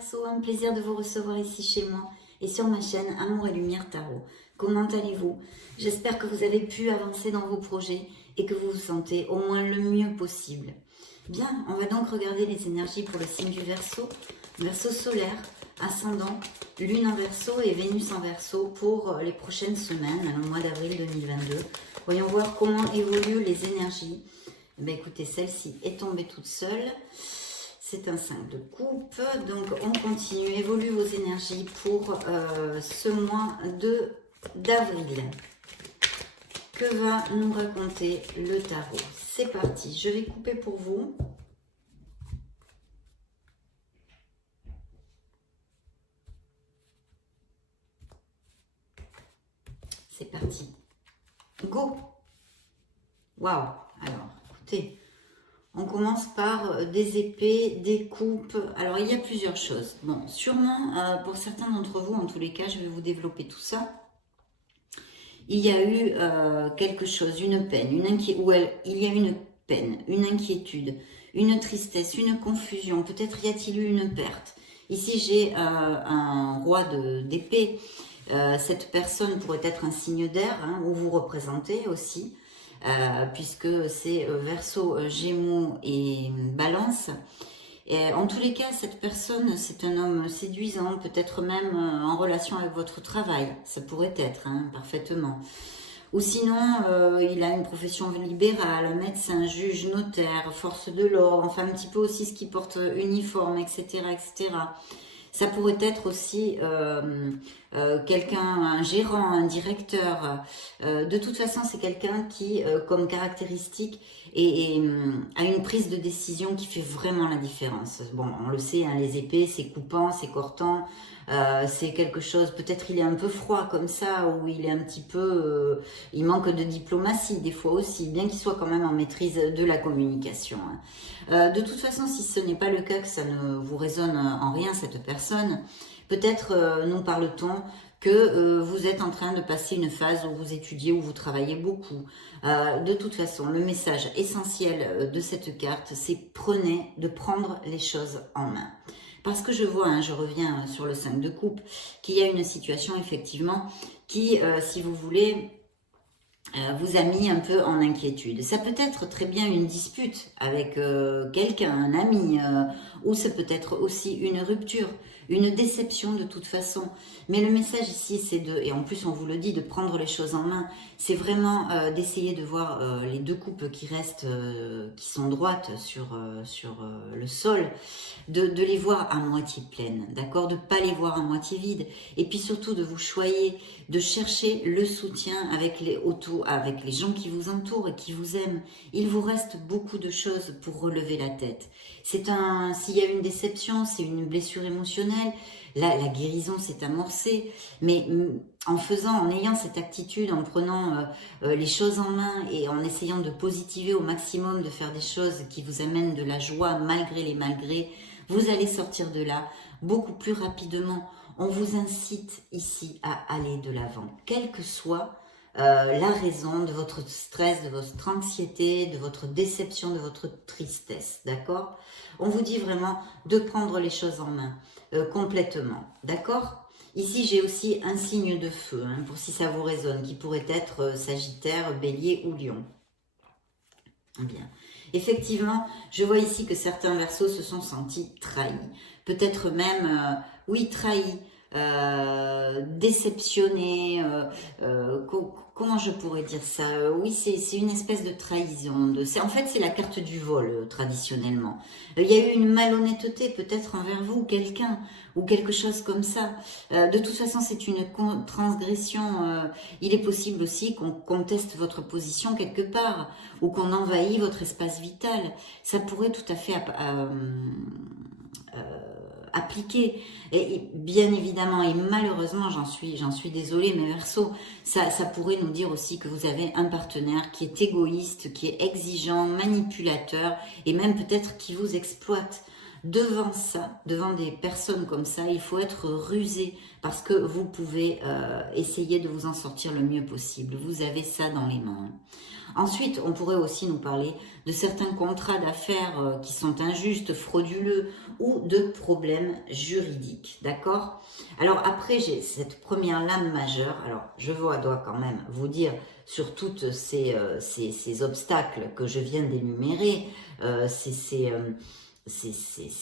Verseau, un plaisir de vous recevoir ici chez moi et sur ma chaîne Amour et Lumière Tarot. Comment allez-vous? J'espère que vous avez pu avancer dans vos projets et que vous vous sentez au moins le mieux possible. Bien, on va donc regarder les énergies pour le signe du Verseau, Verseau solaire, ascendant, Lune en Verseau et Vénus en Verseau pour les prochaines semaines, le mois d'avril 2022. Voyons voir comment évoluent les énergies. Eh bien, écoutez, celle-ci est tombée toute seule. C'est un 5 de coupe, donc on continue, évolue vos énergies pour ce mois d'avril. Que va nous raconter le tarot? C'est parti, je vais couper pour vous. C'est parti. Go! Waouh! Alors, écoutez... On commence par des épées, des coupes. Alors, il y a plusieurs choses. Bon, sûrement, pour certains d'entre vous, en tous les cas, je vais vous développer tout ça. Il y a eu quelque chose, une peine, il y a une peine, une inquiétude, une tristesse, une confusion. Peut-être y a-t-il eu une perte. Ici, j'ai un roi d'épée. Cette personne pourrait être un signe d'air, hein, où vous représentez aussi. Puisque c'est Verseau, Gémeaux et Balance. Et en tous les cas, cette personne, c'est un homme séduisant, peut-être même en relation avec votre travail. Ça pourrait être, hein, parfaitement. Ou sinon, il a une profession libérale, médecin, juge, notaire, force de l'ordre, enfin un petit peu aussi ce qui porte uniforme, etc., etc. Ça pourrait être aussi quelqu'un, un gérant, un directeur. De toute façon, c'est quelqu'un qui, comme caractéristique, a une prise de décision qui fait vraiment la différence. Bon, on le sait, hein, les épées, c'est coupant, c'est cortant. C'est quelque chose, peut-être il est un peu froid comme ça, ou il est un petit peu, il manque de diplomatie des fois aussi, bien qu'il soit quand même en maîtrise de la communication. Hein. De toute façon, si ce n'est pas le cas, que ça ne vous résonne en rien cette personne, peut-être nous parle-t-on que vous êtes en train de passer une phase où vous étudiez, où vous travaillez beaucoup. De toute façon, le message essentiel de cette carte, c'est de prendre les choses en main. Parce que je vois, hein, je reviens sur le 5 de coupe, qu'il y a une situation effectivement qui, si vous voulez, vous a mis un peu en inquiétude. Ça peut être très bien une dispute avec quelqu'un, un ami, ou ça peut être aussi une rupture, une déception de toute façon. Mais le message ici, c'est et en plus on vous le dit, de prendre les choses en main. C'est vraiment d'essayer de voir les deux coupes qui restent, qui sont droites sur le sol, de les voir à moitié pleines, d'accord? De ne pas les voir à moitié vides. Et puis surtout de vous choyer, de chercher le soutien avec les gens qui vous entourent et qui vous aiment. Il vous reste beaucoup de choses pour relever la tête. S'il y a une déception, c'est une blessure émotionnelle. Là, la guérison s'est amorcée, mais en ayant cette attitude, en prenant les choses en main et en essayant de positiver au maximum, de faire des choses qui vous amènent de la joie malgré les malgrés, vous allez sortir de là beaucoup plus rapidement. On vous incite ici à aller de l'avant, quelle que soit la raison de votre stress, de votre anxiété, de votre déception, de votre tristesse, d'accord? On vous dit vraiment de prendre les choses en main, complètement, d'accord? Ici, j'ai aussi un signe de feu, hein, pour si ça vous résonne, qui pourrait être Sagittaire, Bélier ou Lion. Bien. Effectivement, je vois ici que certains Verseaux se sont sentis trahis. Peut-être même, oui, trahis. Déceptionné, comment je pourrais dire ça? Oui, c'est une espèce de trahison. En fait, c'est la carte du vol, traditionnellement. Il y a eu une malhonnêteté peut-être envers vous, quelqu'un, ou quelque chose comme ça. De toute façon, c'est une transgression. Il est possible aussi qu'on conteste votre position quelque part, ou qu'on envahit votre espace vital. Ça pourrait tout à fait appliqué, et bien évidemment et malheureusement, j'en suis désolée, mais Verseau, ça pourrait nous dire aussi que vous avez un partenaire qui est égoïste, qui est exigeant, manipulateur, et même peut-être qui vous exploite. Devant ça, devant des personnes comme ça, il faut être rusé parce que vous pouvez essayer de vous en sortir le mieux possible. Vous avez ça dans les mains. Ensuite, on pourrait aussi nous parler de certains contrats d'affaires qui sont injustes, frauduleux ou de problèmes juridiques, d'accord? Alors après, j'ai cette première lame majeure. Alors, je dois quand même vous dire sur toutes ces obstacles que je viens d'énumérer, ces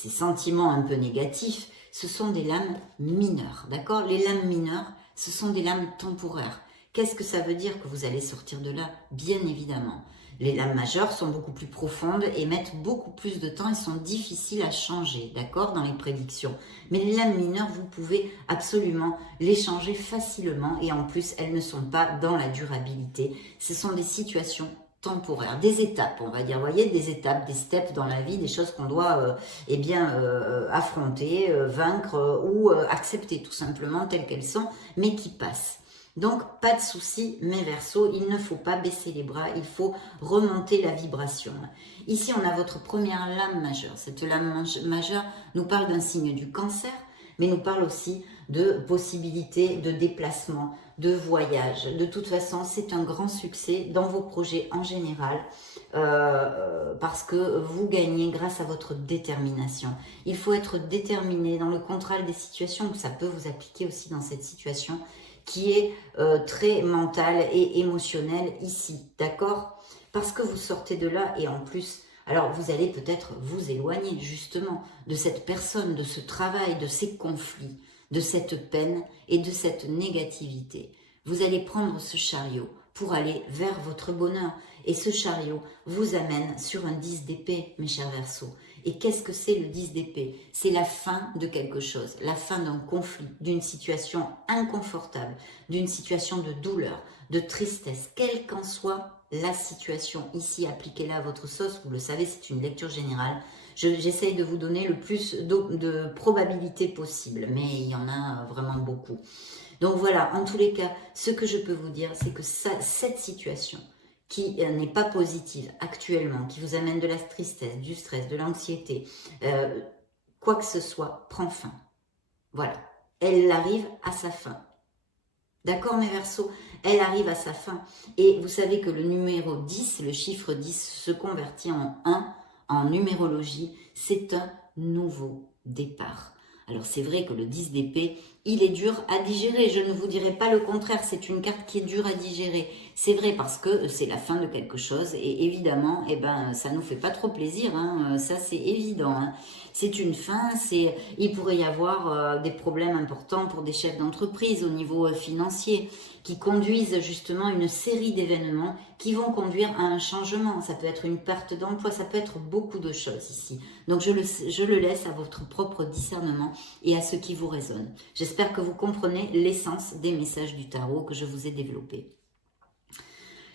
sentiments un peu négatifs, ce sont des lames mineures, d'accord? Les lames mineures, ce sont des lames temporaires. Qu'est-ce que ça veut dire que vous allez sortir de là? Bien évidemment. Les lames majeures sont beaucoup plus profondes et mettent beaucoup plus de temps et sont difficiles à changer, d'accord, dans les prédictions. Mais les lames mineures, vous pouvez absolument les changer facilement et en plus, elles ne sont pas dans la durabilité. Ce sont des situations temporaires, des étapes, on va dire, vous voyez, des étapes, des steps dans la vie, des choses qu'on doit affronter, vaincre ou accepter tout simplement telles qu'elles sont, mais qui passent. Donc, pas de souci, mes Verseaux, il ne faut pas baisser les bras, il faut remonter la vibration. Ici, on a votre première lame majeure. Cette lame majeure nous parle d'un signe du Cancer, mais nous parle aussi de possibilités de déplacement, de voyage. De toute façon, c'est un grand succès dans vos projets en général parce que vous gagnez grâce à votre détermination. Il faut être déterminé dans le contrôle des situations, ça peut vous appliquer aussi dans cette situation qui est très mentale et émotionnelle ici, d'accord? Parce que vous sortez de là et en plus, alors vous allez peut-être vous éloigner justement de cette personne, de ce travail, de ces conflits, de cette peine et de cette négativité. Vous allez prendre ce chariot pour aller vers votre bonheur et ce chariot vous amène sur un 10 d'épée, mes chers Verseaux. Et qu'est-ce que c'est le 10 d'épée? C'est la fin de quelque chose, la fin d'un conflit, d'une situation inconfortable, d'une situation de douleur, de tristesse, quelle qu'en soit la situation. Ici, appliquez-la à votre sauce, vous le savez, c'est une lecture générale. J'essaye de vous donner le plus de probabilités possible, mais il y en a vraiment beaucoup. Donc voilà, en tous les cas, ce que je peux vous dire, c'est que cette situation qui n'est pas positive actuellement, qui vous amène de la tristesse, du stress, de l'anxiété, quoi que ce soit, prend fin. Voilà, elle arrive à sa fin. D'accord mes Verseaux? Elle arrive à sa fin. Et vous savez que le numéro 10, le chiffre 10 se convertit en 1 en numérologie. C'est un nouveau départ. Alors c'est vrai que le 10 d'épée, il est dur à digérer. Je ne vous dirai pas le contraire, c'est une carte qui est dure à digérer. C'est vrai parce que c'est la fin de quelque chose et évidemment, ça nous fait pas trop plaisir. Hein. Ça c'est évident. Hein. C'est une fin, il pourrait y avoir des problèmes importants pour des chefs d'entreprise au niveau financier qui conduisent justement une série d'événements qui vont conduire à un changement. Ça peut être une perte d'emploi, ça peut être beaucoup de choses ici. Donc je le laisse à votre propre discernement et à ce qui vous résonne. J'espère que vous comprenez l'essence des messages du tarot que je vous ai développés.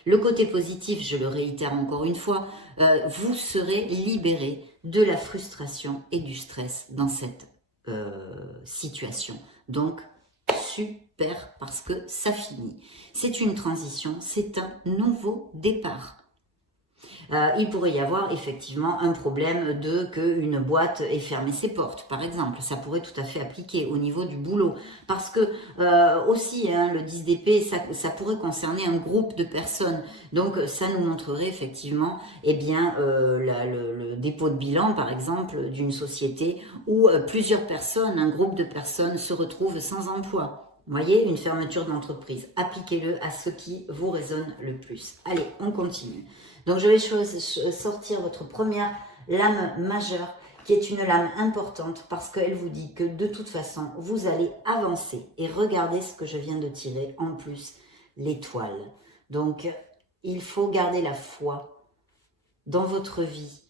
Le côté positif, je le réitère encore une fois, vous serez libéré de la frustration et du stress dans cette situation. Donc, super, parce que ça finit. C'est une transition, c'est un nouveau départ. Il pourrait y avoir effectivement un problème qu'une boîte ait fermé ses portes, par exemple. Ça pourrait tout à fait appliquer au niveau du boulot. Parce que aussi, le 10 d'épée, ça pourrait concerner un groupe de personnes. Donc, ça nous montrerait effectivement le dépôt de bilan, par exemple, d'une société où plusieurs personnes, un groupe de personnes se retrouvent sans emploi. Vous voyez, une fermeture d'entreprise. Appliquez-le à ce qui vous résonne le plus. Allez, on continue. Donc, je vais sortir votre première lame majeure, qui est une lame importante parce qu'elle vous dit que de toute façon, vous allez avancer. Et regardez ce que je viens de tirer, en plus, l'étoile. Donc, il faut garder la foi dans votre vie.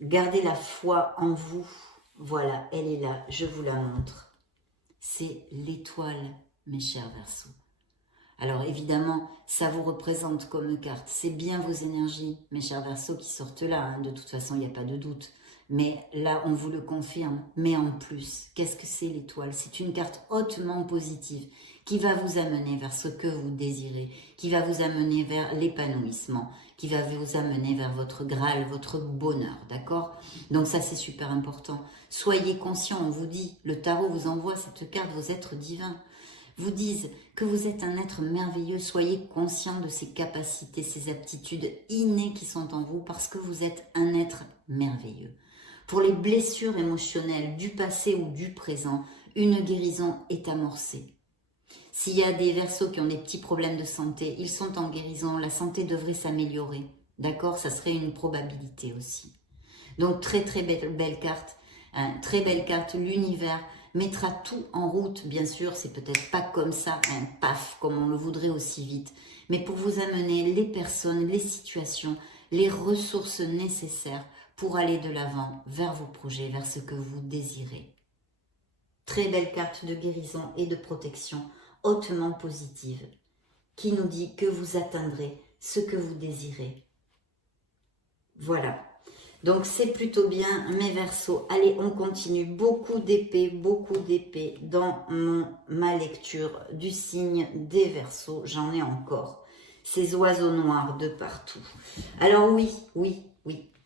Gardez la foi en vous. Voilà, elle est là, je vous la montre. C'est l'étoile, mes chers Verseaux. Alors évidemment, ça vous représente comme carte. C'est bien vos énergies, mes chers Verseaux, qui sortent là. Hein. De toute façon, il n'y a pas de doute. Mais là, on vous le confirme. Mais en plus, qu'est-ce que c'est l'étoile? C'est une carte hautement positive qui va vous amener vers ce que vous désirez, qui va vous amener vers l'épanouissement, qui va vous amener vers votre Graal, votre bonheur, d'accord? Donc ça, c'est super important. Soyez conscient, on vous dit, le tarot vous envoie cette carte, vos êtres divins vous disent que vous êtes un être merveilleux. Soyez conscient de ces capacités, ces aptitudes innées qui sont en vous parce que vous êtes un être merveilleux. Pour les blessures émotionnelles du passé ou du présent, une guérison est amorcée. S'il y a des Verseaux qui ont des petits problèmes de santé, ils sont en guérison, la santé devrait s'améliorer. D'accord? Ça serait une probabilité aussi. Donc très très belle carte, hein, très belle carte, l'univers mettra tout en route, bien sûr, c'est peut-être pas comme ça, un paf, comme on le voudrait aussi vite, mais pour vous amener les personnes, les situations, les ressources nécessaires pour aller de l'avant vers vos projets, vers ce que vous désirez. Très belle carte de guérison et de protection, hautement positive, qui nous dit que vous atteindrez ce que vous désirez. Voilà. Donc c'est plutôt bien mes Verseaux. Allez, on continue. Beaucoup d'épées dans ma lecture du signe des Verseaux. J'en ai encore. Ces oiseaux noirs de partout. Alors oui,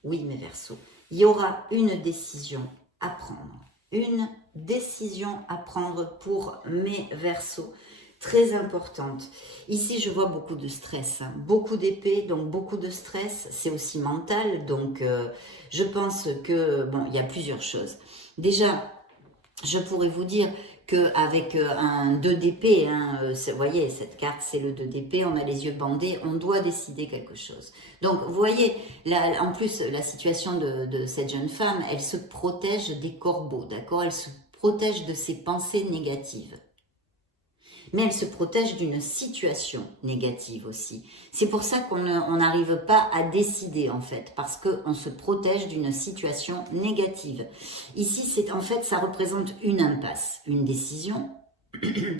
mes Verseaux. Il y aura une décision à prendre. Une décision à prendre pour mes Verseaux. Très importante. Ici, je vois beaucoup de stress, hein. Beaucoup d'épées, donc beaucoup de stress. C'est aussi mental, donc je pense que, bon, il y a plusieurs choses. Déjà, je pourrais vous dire qu'avec un 2 d'épée, hein, vous voyez, cette carte, c'est le 2 d'épée, on a les yeux bandés, on doit décider quelque chose. Donc, vous voyez, là, en plus, la situation de cette jeune femme, elle se protège des corbeaux, d'accord? Elle se protège de ses pensées négatives. Mais elle se protège d'une situation négative aussi. C'est pour ça qu'on n'arrive pas à décider en fait, parce qu'on se protège d'une situation négative. Ici, en fait, ça représente une impasse, une décision.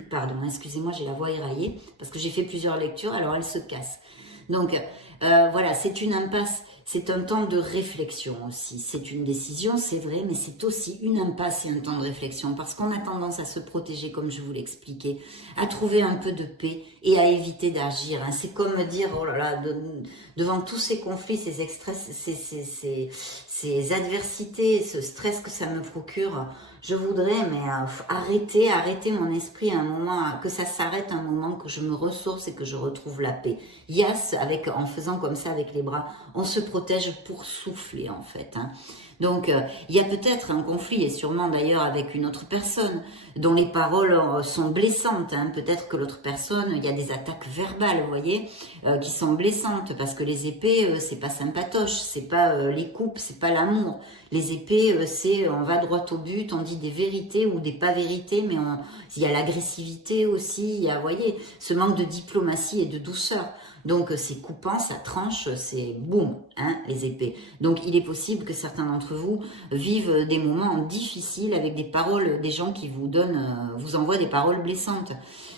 Pardon, excusez-moi, j'ai la voix éraillée, parce que j'ai fait plusieurs lectures, alors elle se casse. Donc, voilà, c'est une impasse. C'est un temps de réflexion aussi. C'est une décision, c'est vrai, mais c'est aussi une impasse et un temps de réflexion parce qu'on a tendance à se protéger, comme je vous l'expliquais, à trouver un peu de paix et à éviter d'agir. Hein. C'est comme dire, oh là là, devant tous ces conflits, ces extraits, ces adversités, ce stress que ça me procure, je voudrais mais arrêter mon esprit à un moment, que ça s'arrête un moment, que je me ressource et que je retrouve la paix. Yes, en faisant comme ça avec les bras, on se protège pour souffler en fait. Hein. Donc, il y a peut-être un conflit, et sûrement d'ailleurs avec une autre personne, dont les paroles sont blessantes. Hein. Peut-être que l'autre personne, il y a des attaques verbales, vous voyez, qui sont blessantes, parce que les épées, c'est pas sympatoche, c'est pas les coupes, c'est pas l'amour. Les épées, c'est on va droit au but, on dit des vérités ou des pas-vérités, mais il y a l'agressivité aussi, il y a, vous voyez, ce manque de diplomatie et de douceur. Donc, c'est coupant, ça tranche, c'est boum, hein, les épées. Donc, il est possible que certains d'entre vous vivent des moments difficiles avec des paroles, des gens qui vous donnent, vous envoient des paroles blessantes.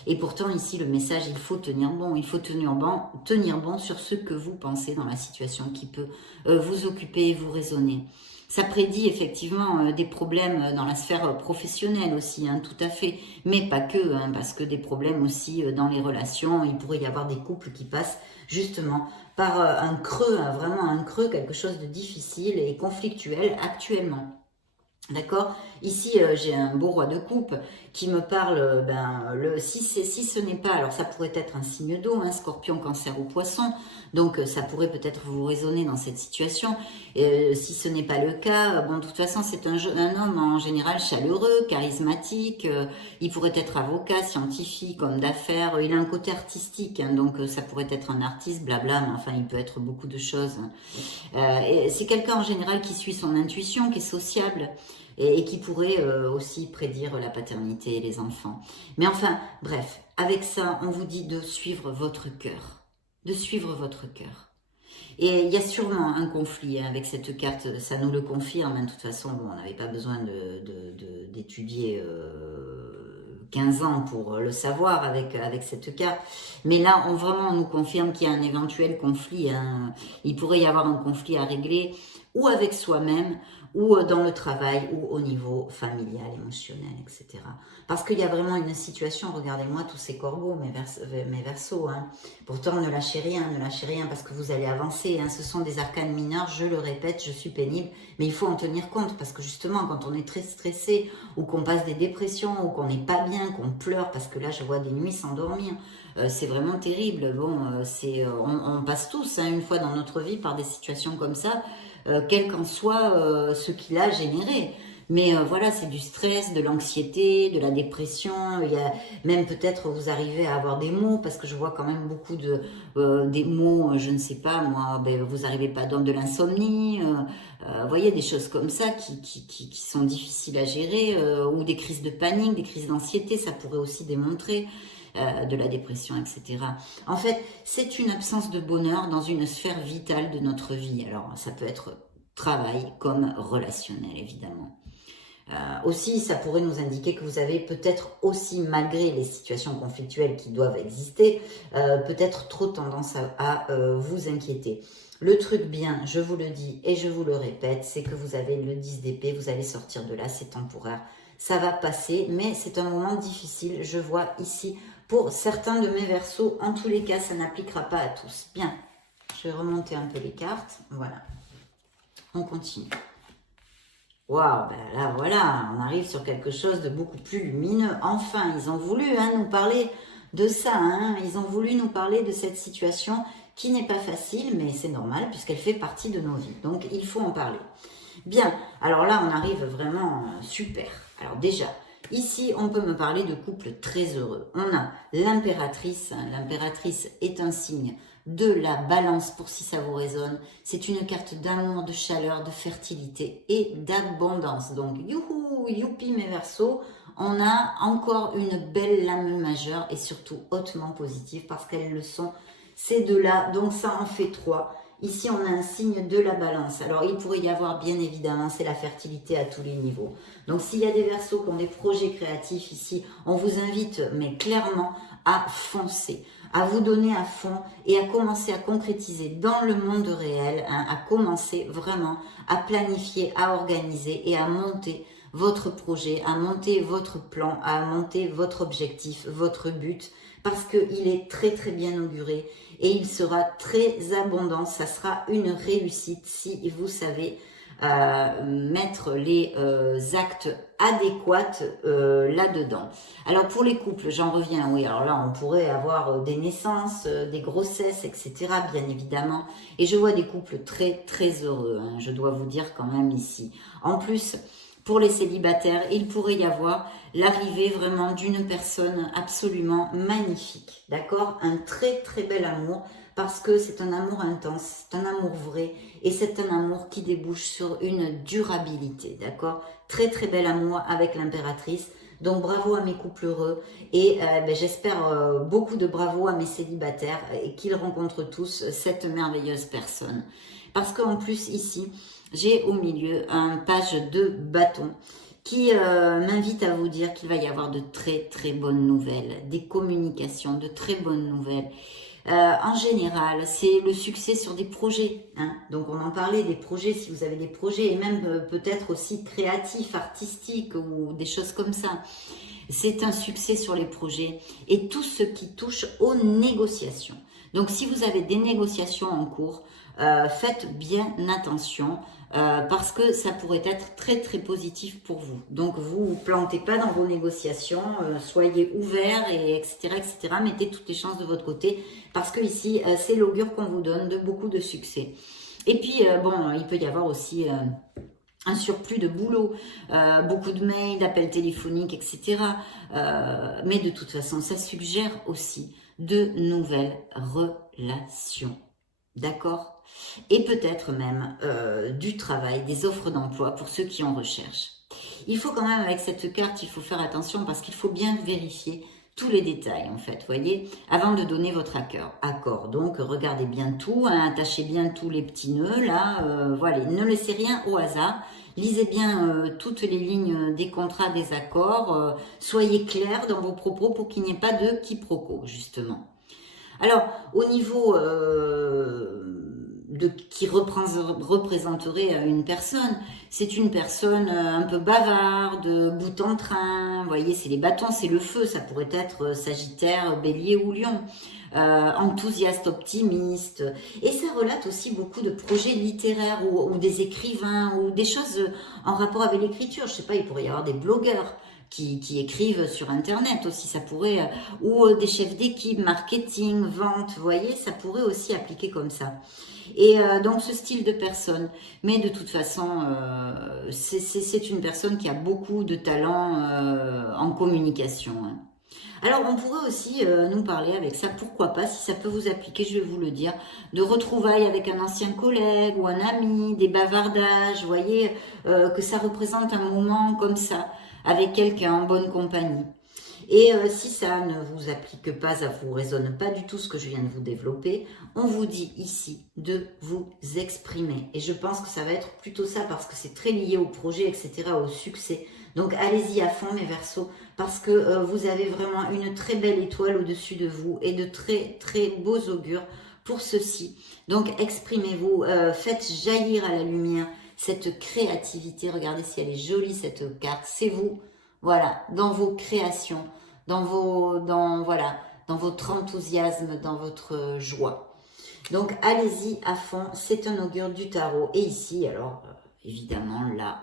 Et pourtant, ici, le message, il faut tenir bon. Il faut tenir bon sur ce que vous pensez dans la situation qui peut vous occuper et vous raisonner. Ça prédit effectivement des problèmes dans la sphère professionnelle aussi, hein, tout à fait, mais pas que, hein, parce que des problèmes aussi dans les relations, il pourrait y avoir des couples qui passent justement par un creux, hein, vraiment un creux, quelque chose de difficile et conflictuel actuellement. D'accord. Ici, j'ai un beau roi de coupe qui me parle, si ce n'est pas, alors ça pourrait être un signe d'eau, hein, Scorpion, Cancer ou Poisson, donc ça pourrait peut-être vous raisonner dans cette situation. Si ce n'est pas le cas, bon, de toute façon, c'est un homme en général chaleureux, charismatique, il pourrait être avocat, scientifique, homme d'affaires, il a un côté artistique, hein, donc ça pourrait être un artiste, blabla, mais enfin, il peut être beaucoup de choses. C'est quelqu'un en général qui suit son intuition, qui est sociable, et qui pourrait aussi prédire la paternité et les enfants. Mais enfin, bref, avec ça, on vous dit de suivre votre cœur. De suivre votre cœur. Et il y a sûrement un conflit hein, avec cette carte, ça nous le confirme. Hein, de toute façon, bon, on n'avait pas besoin d'étudier 15 ans pour le savoir avec cette carte. Mais là, on nous confirme qu'il y a un éventuel conflit. Hein. Il pourrait y avoir un conflit à régler ou avec soi-même, ou dans le travail, ou au niveau familial, émotionnel, etc. Parce qu'il y a vraiment une situation, regardez-moi tous ces corbeaux, mes verseaux, hein. Pourtant ne lâchez rien, parce que vous allez avancer, hein. Ce sont des arcanes mineurs, je le répète, je suis pénible, mais il faut en tenir compte, parce que justement, quand on est très stressé, ou qu'on passe des dépressions, ou qu'on n'est pas bien, qu'on pleure, parce que là je vois des nuits sans dormir, c'est vraiment terrible. Bon, on passe tous, hein, une fois dans notre vie par des situations comme ça, quel qu'en soit ce qu'il a généré. Mais voilà, c'est du stress, de l'anxiété, de la dépression. Il y a même peut-être vous arrivez à avoir des mots, parce que je vois quand même beaucoup de des mots, je ne sais pas moi, ben, vous n'arrivez pas dans de l'insomnie, vous voyez, des choses comme ça qui sont difficiles à gérer, ou des crises de panique, des crises d'anxiété, ça pourrait aussi démontrer de la dépression, etc. En fait, c'est une absence de bonheur dans une sphère vitale de notre vie. Alors, ça peut être travail comme relationnel, évidemment. Aussi, ça pourrait nous indiquer que vous avez peut-être aussi, malgré les situations conflictuelles qui doivent exister, peut-être trop tendance à vous inquiéter. Le truc bien, je vous le dis et je vous le répète, c'est que vous avez le 10 d'épée, vous allez sortir de là, c'est temporaire. Ça va passer, mais c'est un moment difficile, je vois ici, pour certains de mes verseaux. En tous les cas, ça n'appliquera pas à tous. Bien, je vais remonter un peu les cartes, voilà. On continue. Waouh, ben là voilà, on arrive sur quelque chose de beaucoup plus lumineux. Enfin, ils ont voulu nous parler de ça, hein. Ils ont voulu nous parler de cette situation qui n'est pas facile, mais c'est normal puisqu'elle fait partie de nos vies. Donc, il faut en parler. Bien, alors là, on arrive vraiment super. Alors déjà, ici, on peut me parler de couples très heureux. On a l'impératrice. L'impératrice est un signe de la balance, pour si ça vous résonne. C'est une carte d'amour, de chaleur, de fertilité et d'abondance. Donc, youhou, youpi mes verseaux, on a encore une belle lame majeure et surtout hautement positive parce qu'elles le sont, ces deux-là. Donc, ça en fait 3. Ici, on a un signe de la balance. Alors, il pourrait y avoir, bien évidemment, c'est la fertilité à tous les niveaux. Donc, s'il y a des verseaux qui ont des projets créatifs ici, on vous invite, mais clairement, à foncer, à vous donner à fond et à commencer à concrétiser dans le monde réel, hein, à commencer vraiment à planifier, à organiser et à monter votre projet, à monter votre plan, à monter votre objectif, votre but, parce qu'il est très très bien auguré et il sera très abondant. Ça sera une réussite si vous savez mettre les actes adéquats là-dedans. Alors pour les couples, j'en reviens, oui, alors là on pourrait avoir des naissances, des grossesses, etc. bien évidemment, et je vois des couples très très heureux, hein, je dois vous dire quand même ici. En plus, pour les célibataires, il pourrait y avoir l'arrivée vraiment d'une personne absolument magnifique, d'accord? Un très très bel amour, parce que c'est un amour intense, c'est un amour vrai, et c'est un amour qui débouche sur une durabilité, d'accord? Très très bel amour avec l'impératrice. Donc bravo à mes couples heureux, et j'espère beaucoup de bravo à mes célibataires, et qu'ils rencontrent tous cette merveilleuse personne. Parce qu'en plus ici, j'ai au milieu un page de bâton qui m'invite à vous dire qu'il va y avoir de très très bonnes nouvelles, des communications, de très bonnes nouvelles. En général, c'est le succès sur des projets, hein. Donc on en parlait des projets, si vous avez des projets, et même peut-être aussi créatifs, artistiques ou des choses comme ça. C'est un succès sur les projets et tout ce qui touche aux négociations. Donc si vous avez des négociations en cours, faites bien attention parce que ça pourrait être très très positif pour vous. Donc vous plantez pas dans vos négociations, soyez ouverts et etc., etc. Mettez toutes les chances de votre côté parce que ici c'est l'augure qu'on vous donne de beaucoup de succès. Et puis bon, il peut y avoir aussi un surplus de boulot, beaucoup de mails, d'appels téléphoniques, etc. Mais de toute façon, ça suggère aussi de nouvelles relations. D'accord? Et peut-être même du travail, des offres d'emploi pour ceux qui en recherchent. Il faut quand même, avec cette carte, il faut faire attention parce qu'il faut bien vérifier tous les détails, en fait, voyez, avant de donner votre accord. Donc, regardez bien tout, hein, attachez bien tous les petits nœuds, là, voilà, ne laissez rien au hasard. Lisez bien toutes les lignes des contrats, des accords, soyez clairs dans vos propos pour qu'il n'y ait pas de quiproquo, justement. Alors, au niveau qui représenterait une personne. C'est une personne un peu bavarde, bout en train, vous voyez, c'est les bâtons, c'est le feu, ça pourrait être Sagittaire, Bélier ou Lion. Enthousiaste, optimiste, et ça relate aussi beaucoup de projets littéraires ou des écrivains ou des choses en rapport avec l'écriture. Je sais pas, il pourrait y avoir des blogueurs qui écrivent sur internet aussi, ça pourrait, ou des chefs d'équipe, marketing, vente, vous voyez, ça pourrait aussi appliquer comme ça. Et donc ce style de personne, mais de toute façon, c'est une personne qui a beaucoup de talent en communication, hein. Alors, on pourrait aussi nous parler avec ça, pourquoi pas, si ça peut vous appliquer, je vais vous le dire, de retrouvailles avec un ancien collègue ou un ami, des bavardages, vous voyez, que ça représente un moment comme ça, avec quelqu'un en bonne compagnie. Et si ça ne vous applique pas, ça vous résonne pas du tout ce que je viens de vous développer, on vous dit ici de vous exprimer. Et je pense que ça va être plutôt ça parce que c'est très lié au projet, etc., au succès. Donc allez-y à fond mes Verseaux parce que vous avez vraiment une très belle étoile au-dessus de vous et de très très beaux augures pour ceci. Donc exprimez-vous, faites jaillir à la lumière cette créativité. Regardez si elle est jolie cette carte, c'est vous. Voilà, dans vos créations, dans votre enthousiasme, dans votre joie. Donc, allez-y à fond, c'est un augure du tarot. Et ici, alors, évidemment, là,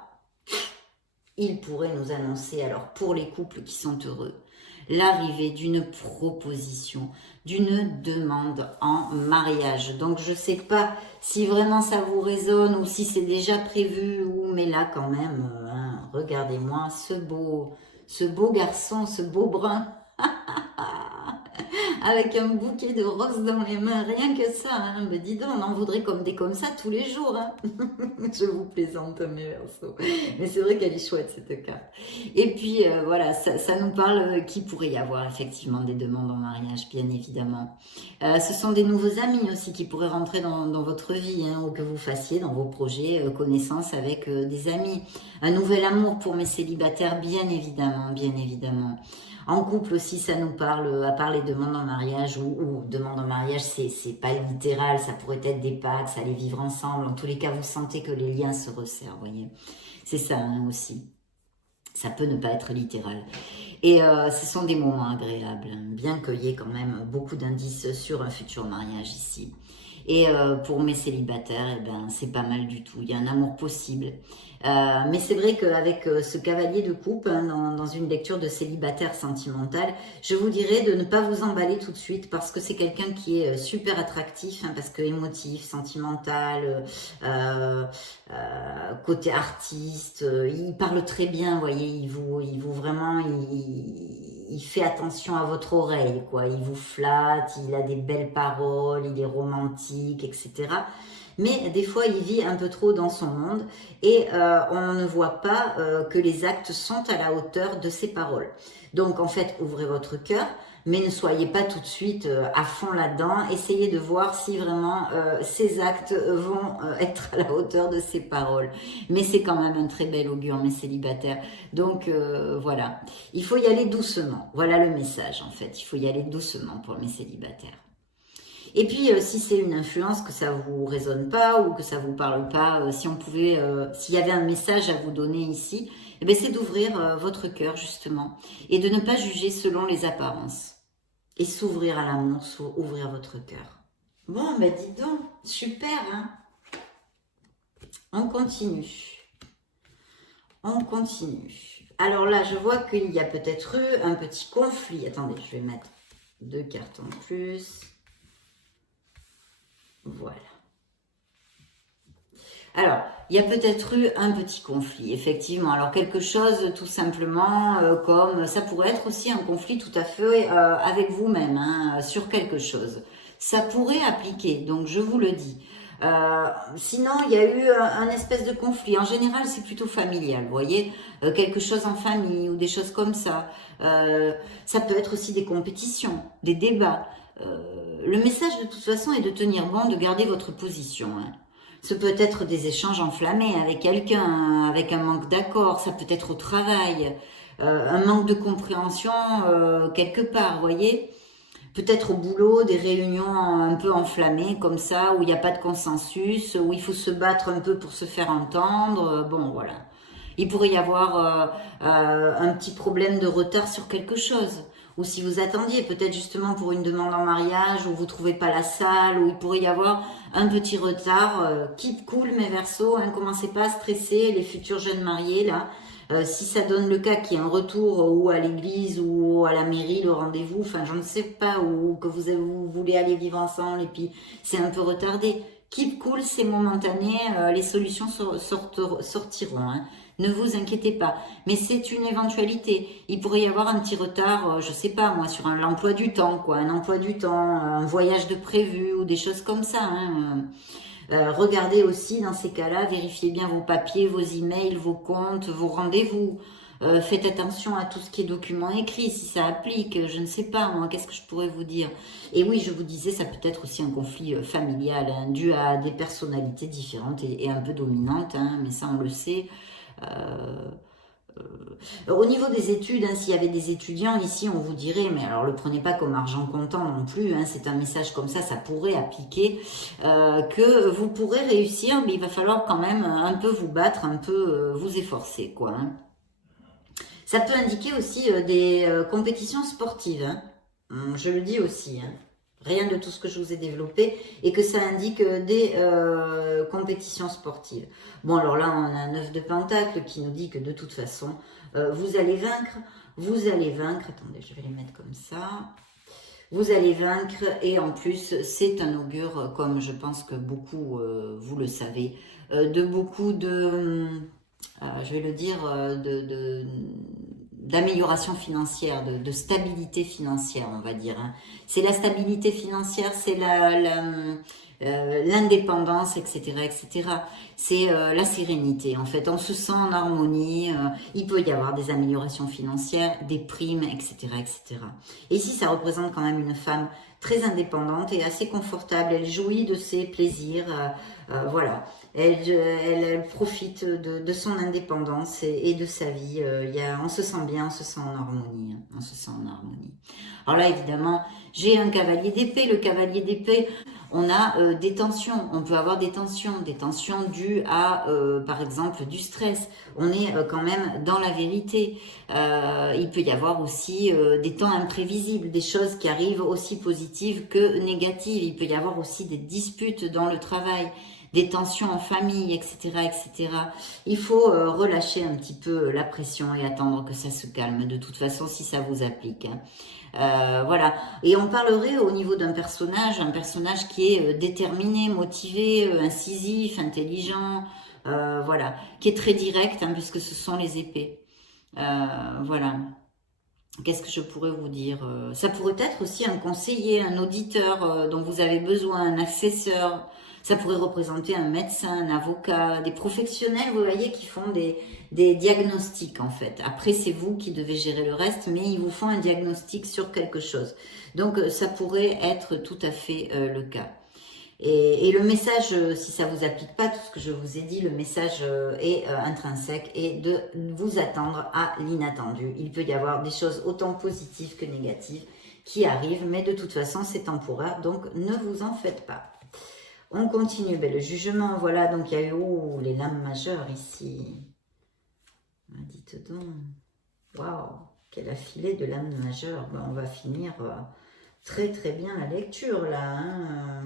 il pourrait nous annoncer, alors, pour les couples qui sont heureux, l'arrivée d'une proposition, d'une demande en mariage. Donc, je ne sais pas si vraiment ça vous résonne ou si c'est déjà prévu, mais là, quand même, hein, regardez-moi ce beau garçon, ce beau brun, avec un bouquet de roses dans les mains, rien que ça, hein. Mais dis donc, on en voudrait comme des comme ça tous les jours, hein. Je vous plaisante, mes Verseaux. Mais c'est vrai qu'elle est chouette, cette carte. Et puis, voilà, ça nous parle qu'il pourrait y avoir effectivement des demandes en mariage, bien évidemment. Ce sont des nouveaux amis aussi qui pourraient rentrer dans votre vie, hein, ou que vous fassiez dans vos projets, connaissances avec des amis. Un nouvel amour pour mes célibataires, bien évidemment, bien évidemment. En couple aussi, ça nous parle, à part les demandes en mariage, ou demandes en mariage, c'est pas littéral, ça pourrait être des pactes, aller vivre ensemble. En tous les cas, vous sentez que les liens se resserrent, vous voyez. C'est ça, hein, aussi. Ça peut ne pas être littéral. Et ce sont des moments agréables, hein, bien qu'il y ait quand même beaucoup d'indices sur un futur mariage ici. Et pour mes célibataires, eh ben, c'est pas mal du tout. Il y a un amour possible. Mais c'est vrai qu'avec ce cavalier de coupe, hein, dans une lecture de célibataire sentimental, je vous dirais de ne pas vous emballer tout de suite parce que c'est quelqu'un qui est super attractif, hein, parce que émotif, sentimental, côté artiste, il parle très bien, vous voyez, il vous vraiment, il fait attention à votre oreille, quoi. Il vous flatte, il a des belles paroles, il est romantique, etc. Mais des fois, il vit un peu trop dans son monde et on ne voit pas que les actes sont à la hauteur de ses paroles. Donc, en fait, ouvrez votre cœur, mais ne soyez pas tout de suite à fond là-dedans. Essayez de voir si vraiment ces actes vont être à la hauteur de ses paroles. Mais c'est quand même un très bel augure, mes célibataires. Donc, voilà. Il faut y aller doucement. Voilà le message, en fait. Il faut y aller doucement pour mes célibataires. Et puis, si c'est une influence que ça vous résonne pas ou que ça vous parle pas, si on pouvait, s'il y avait un message à vous donner ici, eh bien, c'est d'ouvrir votre cœur, justement, et de ne pas juger selon les apparences. Et s'ouvrir à l'amour, ouvrir votre cœur. Bon, ben dis donc, super, hein. On continue. On continue. Alors là, je vois qu'il y a peut-être eu un petit conflit. Attendez, je vais mettre 2 cartes en plus. Voilà. Alors, il y a peut-être eu un petit conflit, effectivement. Alors, quelque chose tout simplement comme... Ça pourrait être aussi un conflit tout à fait avec vous-même, hein, sur quelque chose. Ça pourrait appliquer, donc je vous le dis. Sinon, il y a eu un espèce de conflit. En général, c'est plutôt familial, vous voyez. Quelque chose en famille ou des choses comme ça. Ça peut être aussi des compétitions, des débats. Le message de toute façon est de tenir bon, de garder votre position. Hein. Ce peut être des échanges enflammés avec quelqu'un, avec un manque d'accord. Ça peut être au travail, un manque de compréhension quelque part, voyez. peut-être au boulot, des réunions un peu enflammées comme ça, où il n'y a pas de consensus, où il faut se battre un peu pour se faire entendre. Bon, voilà. Il pourrait y avoir un petit problème de retard sur quelque chose. Ou si vous attendiez peut-être justement pour une demande en mariage, où vous trouvez pas la salle, où il pourrait y avoir un petit retard. Keep cool mes Verseaux, hein, commencez pas à stresser les futurs jeunes mariés là. Si ça donne le cas qu'il y ait un retour ou à l'église ou à la mairie, le rendez-vous, enfin je ne sais pas, ou que vous voulez aller vivre ensemble et puis c'est un peu retardé. Keep cool, c'est momentané, les solutions sortiront. Hein. Ne vous inquiétez pas. Mais c'est une éventualité. Il pourrait y avoir un petit retard, je sais pas moi, sur l'emploi du temps, quoi. Un emploi du temps, un voyage de prévu ou des choses comme ça. Hein. Regardez aussi dans ces cas-là, vérifiez bien vos papiers, vos emails, vos comptes, vos rendez-vous. Faites attention à tout ce qui est document écrit, si ça applique, je ne sais pas moi, qu'est-ce que je pourrais vous dire. Et oui, je vous disais, ça peut être aussi un conflit familial, hein, dû à des personnalités différentes et un peu dominantes, hein, mais ça on le sait. Au niveau des études, hein, s'il y avait des étudiants ici, on vous dirait, mais alors le prenez pas comme argent comptant non plus, hein, c'est un message comme ça pourrait appliquer, que vous pourrez réussir, mais il va falloir quand même un peu vous battre, un peu vous efforcer, quoi. Hein. Ça peut indiquer aussi des compétitions sportives, hein. Je le dis aussi, hein. Rien de tout ce que je vous ai développé, et que ça indique des compétitions sportives. Bon, alors là, on a un 9 de pentacle qui nous dit que de toute façon, vous allez vaincre, attendez, je vais les mettre comme ça, vous allez vaincre, et en plus, c'est un augure, comme je pense que beaucoup, vous le savez, de beaucoup de, je vais le dire, d'amélioration financière, de stabilité financière, on va dire. Hein. C'est la stabilité financière, c'est l'indépendance, etc., etc. C'est la sérénité, en fait. On se sent en harmonie, il peut y avoir des améliorations financières, des primes, etc., etc. Et ici, ça représente quand même une femme très indépendante et assez confortable. Elle jouit de ses plaisirs, voilà. Elle profite de son indépendance et de sa vie. On se sent bien, on se sent en harmonie. Hein, on se sent en harmonie. Alors là, évidemment, j'ai un cavalier d'épée. Le cavalier d'épée, on a des tensions. On peut avoir des tensions dues à, par exemple, du stress. On est quand même dans la vérité. Il peut y avoir aussi des temps imprévisibles, des choses qui arrivent aussi positives que négatives. Il peut y avoir aussi des disputes dans le travail, des tensions en famille, etc., etc. Il faut relâcher un petit peu la pression et attendre que ça se calme. De toute façon, si ça vous applique. Hein. Voilà. Et on parlerait au niveau d'un personnage, un personnage qui est déterminé, motivé, incisif, intelligent, voilà, qui est très direct, hein, puisque ce sont les épées. Voilà. Qu'est-ce que je pourrais vous dire? Ça pourrait être aussi un conseiller, un auditeur dont vous avez besoin, un assesseur. Ça pourrait représenter un médecin, un avocat, des professionnels, vous voyez, qui font des diagnostics en fait. Après, c'est vous qui devez gérer le reste, mais ils vous font un diagnostic sur quelque chose. Donc, ça pourrait être tout à fait le cas. Et le message, si ça vous applique pas tout ce que je vous ai dit, le message est intrinsèque et de vous attendre à l'inattendu. Il peut y avoir des choses autant positives que négatives qui arrivent, mais de toute façon, c'est temporaire, donc ne vous en faites pas. On continue, le jugement, voilà, donc il y a eu les lames majeures ici. Dites donc, waouh, quel affilé de lames majeures. On va finir très très bien la lecture là, hein.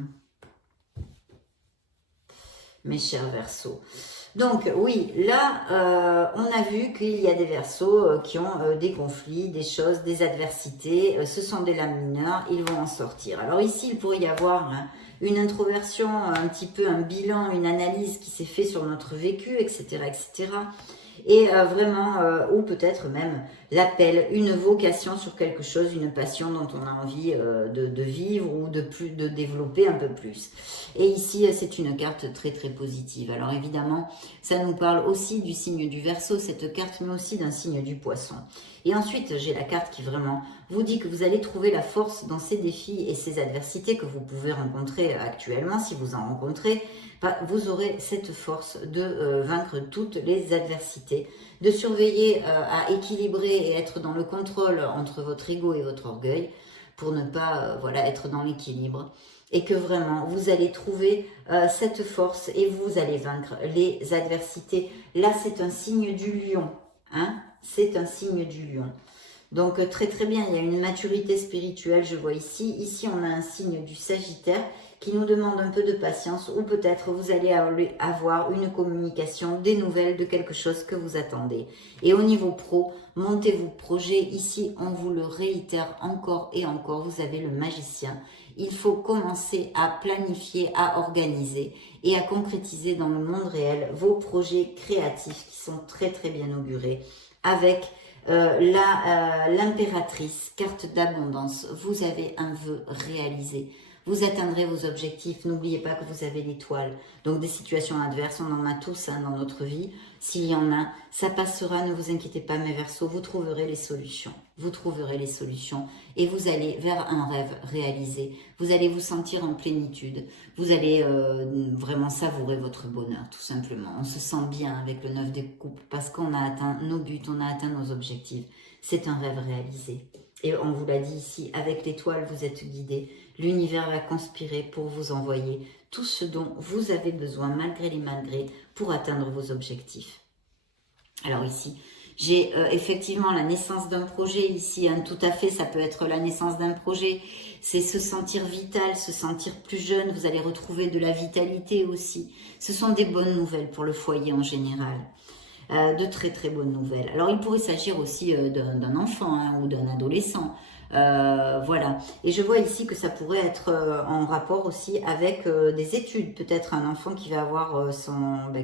Mes chers Verseaux. Donc oui, là, on a vu qu'il y a des Verseaux qui ont des conflits, des choses, des adversités. Ce sont des lames mineures, ils vont en sortir. Alors ici, il pourrait y avoir une introversion, un petit peu un bilan, une analyse qui s'est fait sur notre vécu, etc., etc. Et vraiment, ou peut-être même l'appel, une vocation sur quelque chose, une passion dont on a envie de vivre ou de développer un peu plus. Et ici, c'est une carte très très positive. Alors évidemment, ça nous parle aussi du signe du Verseau, cette carte, mais aussi d'un signe du Poisson. Et ensuite, j'ai la carte qui vraiment vous dit que vous allez trouver la force dans ces défis et ces adversités que vous pouvez rencontrer actuellement, si vous en rencontrez. Vous aurez cette force de vaincre toutes les adversités, de surveiller à équilibrer et être dans le contrôle entre votre ego et votre orgueil pour ne pas voilà, être dans l'équilibre. Et que vraiment, vous allez trouver cette force et vous allez vaincre les adversités. Là, c'est un signe du lion. Hein, c'est un signe du lion. Donc, très très bien, il y a une maturité spirituelle, je vois ici. Ici, on a un signe du Sagittaire qui nous demande un peu de patience ou peut-être vous allez avoir une communication, des nouvelles de quelque chose que vous attendez. Et au niveau pro, montez vos projets. Ici, on vous le réitère encore et encore, vous avez le magicien. Il faut commencer à planifier, à organiser et à concrétiser dans le monde réel vos projets créatifs qui sont très très bien augurés avec l'impératrice, carte d'abondance. Vous avez un vœu réalisé. Vous atteindrez vos objectifs. N'oubliez pas que vous avez l'étoile. Donc des situations adverses, on en a tous hein, dans notre vie. S'il y en a, ça passera, ne vous inquiétez pas mes Verseaux, vous trouverez les solutions. Vous trouverez les solutions et vous allez vers un rêve réalisé. Vous allez vous sentir en plénitude. Vous allez vraiment savourer votre bonheur, tout simplement. On se sent bien avec le 9 de coupe parce qu'on a atteint nos buts, on a atteint nos objectifs. C'est un rêve réalisé. Et on vous l'a dit ici, avec l'étoile, vous êtes guidé. L'univers va conspirer pour vous envoyer tout ce dont vous avez besoin, malgré les malgrés, pour atteindre vos objectifs. Alors ici, j'ai effectivement la naissance d'un projet ici, hein, tout à fait, ça peut être la naissance d'un projet. C'est se sentir vital, se sentir plus jeune, vous allez retrouver de la vitalité aussi. Ce sont des bonnes nouvelles pour le foyer en général. De très très bonnes nouvelles. Alors il pourrait s'agir aussi d'un enfant hein, ou d'un adolescent. Voilà. Et je vois ici que ça pourrait être en rapport aussi avec des études. Peut-être un enfant qui va avoir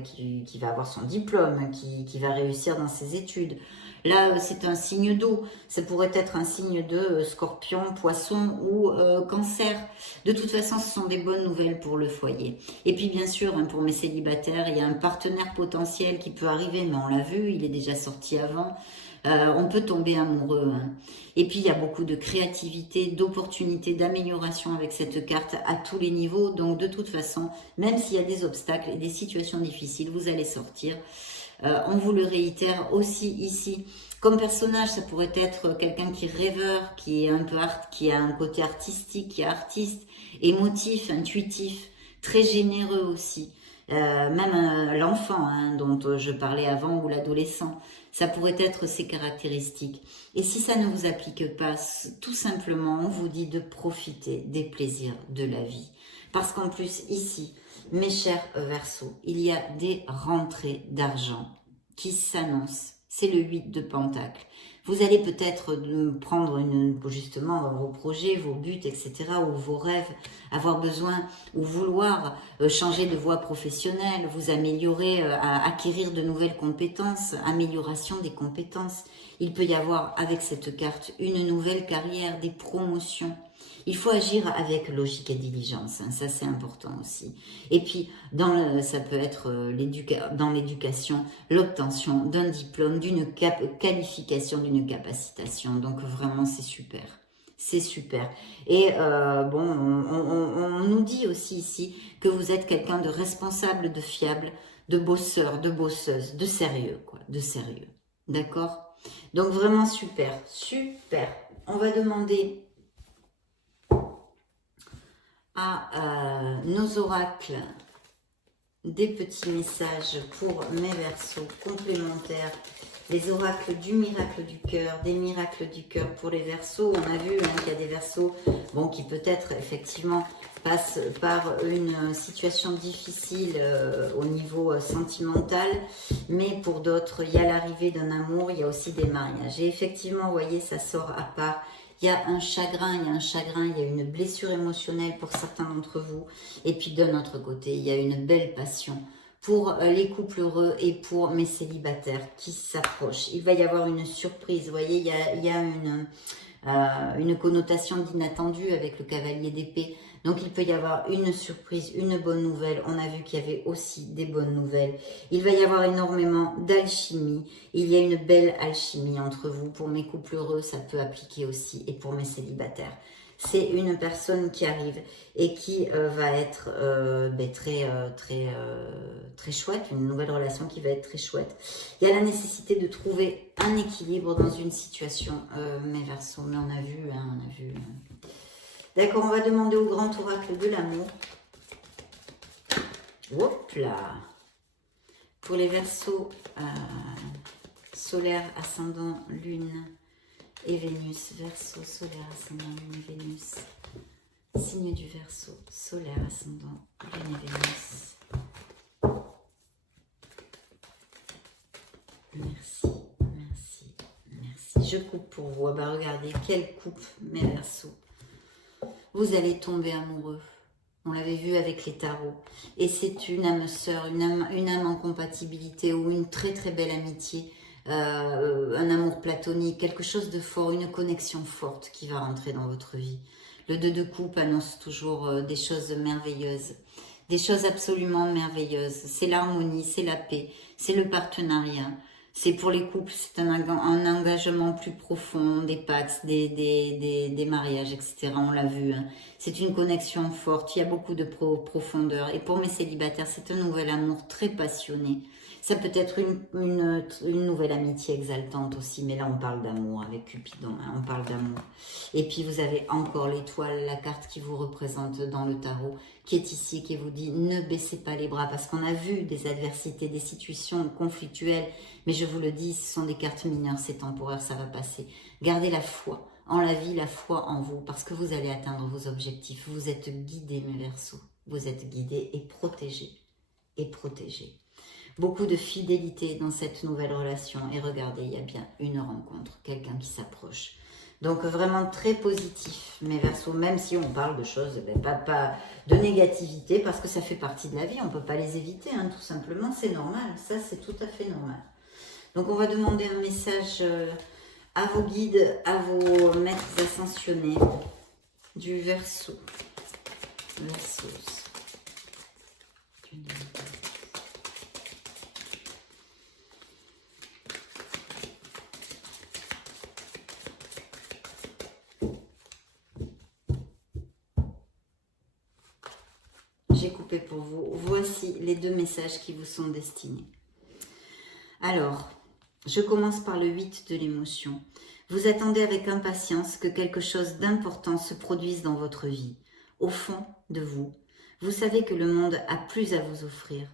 qui va avoir son diplôme, qui va réussir dans ses études. Là, c'est un signe d'eau. Ça pourrait être un signe de scorpion, poisson ou cancer. De toute façon, ce sont des bonnes nouvelles pour le foyer. Et puis, bien sûr, hein, pour mes célibataires, il y a un partenaire potentiel qui peut arriver, mais on l'a vu, il est déjà sorti avant. On peut tomber amoureux. Hein. Et puis, il y a beaucoup de créativité, d'opportunités, d'amélioration avec cette carte à tous les niveaux. Donc, de toute façon, même s'il y a des obstacles et des situations difficiles, vous allez sortir. On vous le réitère aussi ici. Comme personnage, ça pourrait être quelqu'un qui est rêveur, qui est un peu qui a un côté artistique, qui est artiste, émotif, intuitif, très généreux aussi. Même l'enfant hein, dont je parlais avant ou l'adolescent, ça pourrait être ses caractéristiques. Et si ça ne vous applique pas, tout simplement, on vous dit de profiter des plaisirs de la vie. Parce qu'en plus, ici, mes chers Verseaux, il y a des rentrées d'argent qui s'annoncent. C'est le 8 de Pentacle. Vous allez peut-être prendre justement vos projets, vos buts, etc. ou vos rêves, avoir besoin ou vouloir changer de voie professionnelle, vous améliorer, acquérir de nouvelles compétences, amélioration des compétences. Il peut y avoir avec cette carte une nouvelle carrière, des promotions. Il faut agir avec logique et diligence, hein, ça c'est important aussi. Et puis, ça peut être dans l'éducation, l'obtention d'un diplôme, d'une qualification, d'une capacitation. Donc vraiment, c'est super. C'est super. Et on nous dit aussi ici que vous êtes quelqu'un de responsable, de fiable, de bosseur, de bosseuse, de sérieux, quoi, de sérieux. D'accord ? Donc vraiment super, super. On va demander à nos oracles des petits messages pour mes Verseaux complémentaires, les oracles du miracle du cœur, des miracles du cœur pour les Verseaux. On a vu hein, qu'il y a des Verseaux qui peut-être effectivement passent par une situation difficile au niveau sentimental, mais pour d'autres, il y a l'arrivée d'un amour, il y a aussi des mariages. Et effectivement, vous voyez, ça sort à part. Il y a un chagrin, il y a une blessure émotionnelle pour certains d'entre vous. Et puis d'un autre côté, il y a une belle passion pour les couples heureux et pour mes célibataires qui s'approchent. Il va y avoir une surprise, vous voyez, il y a une connotation d'inattendu avec le cavalier d'épée. Donc il peut y avoir une surprise, une bonne nouvelle. On a vu qu'il y avait aussi des bonnes nouvelles. Il va y avoir énormément d'alchimie. Il y a une belle alchimie entre vous. Pour mes couples heureux, ça peut appliquer aussi. Et pour mes célibataires. C'est une personne qui arrive et qui va être très chouette. Une nouvelle relation qui va être très chouette. Il y a la nécessité de trouver un équilibre dans une situation, mes Verseaux. Mais on a vu. D'accord, on va demander au grand oracle de l'amour. Hop là. Pour les Verseaux, solaire, ascendant, lune et Vénus. Verseau, solaire, ascendant, lune et Vénus. Signe du Verseau, solaire, ascendant, lune et Vénus. Merci, merci, merci. Je coupe pour vous. Ah bah regardez, quelle coupe, mes Verseaux. Vous allez tomber amoureux. On l'avait vu avec les tarots. Et c'est une âme sœur, une âme en compatibilité ou une très très belle amitié, un amour platonique, quelque chose de fort, une connexion forte qui va rentrer dans votre vie. Le 2 de coupe annonce toujours des choses merveilleuses, des choses absolument merveilleuses. C'est l'harmonie, c'est la paix, c'est le partenariat. C'est pour les couples, c'est un engagement plus profond, des pactes, des mariages, etc. On l'a vu. Hein. C'est une connexion forte, il y a beaucoup de profondeur. Et pour mes célibataires, c'est un nouvel amour très passionné. Ça peut être une nouvelle amitié exaltante aussi, mais là on parle d'amour avec Cupidon, hein, on parle d'amour. Et puis vous avez encore l'étoile, la carte qui vous représente dans le tarot, qui est ici, qui vous dit ne baissez pas les bras, parce qu'on a vu des adversités, des situations conflictuelles, mais je vous le dis, ce sont des cartes mineures, c'est temporaire, ça va passer. Gardez la foi en la vie, la foi en vous, parce que vous allez atteindre vos objectifs. Vous êtes guidés, mes Verseaux, vous êtes guidés et protégés, Beaucoup de fidélité dans cette nouvelle relation. Et regardez, il y a bien une rencontre, quelqu'un qui s'approche. Donc vraiment très positif, mes Verseaux, même si on parle de choses, pas de négativité, parce que ça fait partie de la vie, on ne peut pas les éviter, hein, tout simplement, c'est normal, ça c'est tout à fait normal. Donc on va demander un message à vos guides, à vos maîtres ascensionnés du Verseau. Verseau. J'ai coupé pour vous. Voici les 2 messages qui vous sont destinés. Alors, je commence par le 8 de l'émotion. Vous attendez avec impatience que quelque chose d'important se produise dans votre vie. Au fond de vous, vous savez que le monde a plus à vous offrir.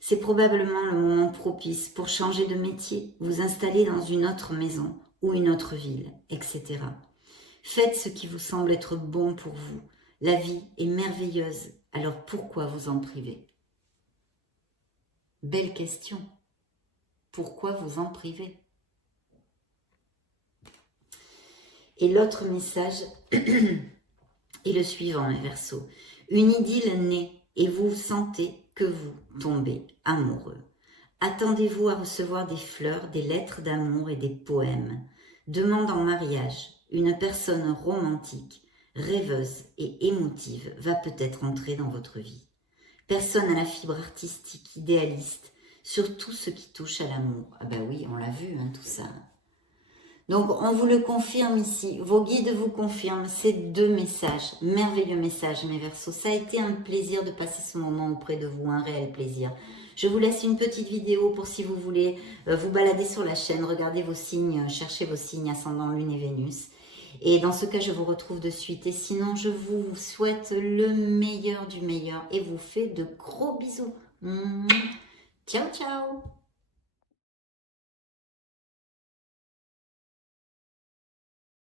C'est probablement le moment propice pour changer de métier, vous installer dans une autre maison ou une autre ville, etc. Faites ce qui vous semble être bon pour vous. La vie est merveilleuse, alors pourquoi vous en priver? Belle question. Pourquoi vous en priver? Et l'autre message est le suivant, mes Verseaux. Une idylle naît et vous sentez que vous tombez amoureux. Attendez-vous à recevoir des fleurs, des lettres d'amour et des poèmes. Demande en mariage. Une personne romantique, rêveuse et émotive va peut-être entrer dans votre vie. Personne à la fibre artistique, idéaliste, sur tout ce qui touche à l'amour. Ah ben oui, on l'a vu, hein, tout ça. Donc, on vous le confirme ici. Vos guides vous confirment ces 2 messages. Merveilleux messages, mes Verseaux. Ça a été un plaisir de passer ce moment auprès de vous, un réel plaisir. Je vous laisse une petite vidéo pour si vous voulez vous balader sur la chaîne, regarder vos signes, chercher vos signes ascendant Lune et Vénus. Et dans ce cas, je vous retrouve de suite. Et sinon, je vous souhaite le meilleur du meilleur et vous fais de gros bisous. Ciao, ciao!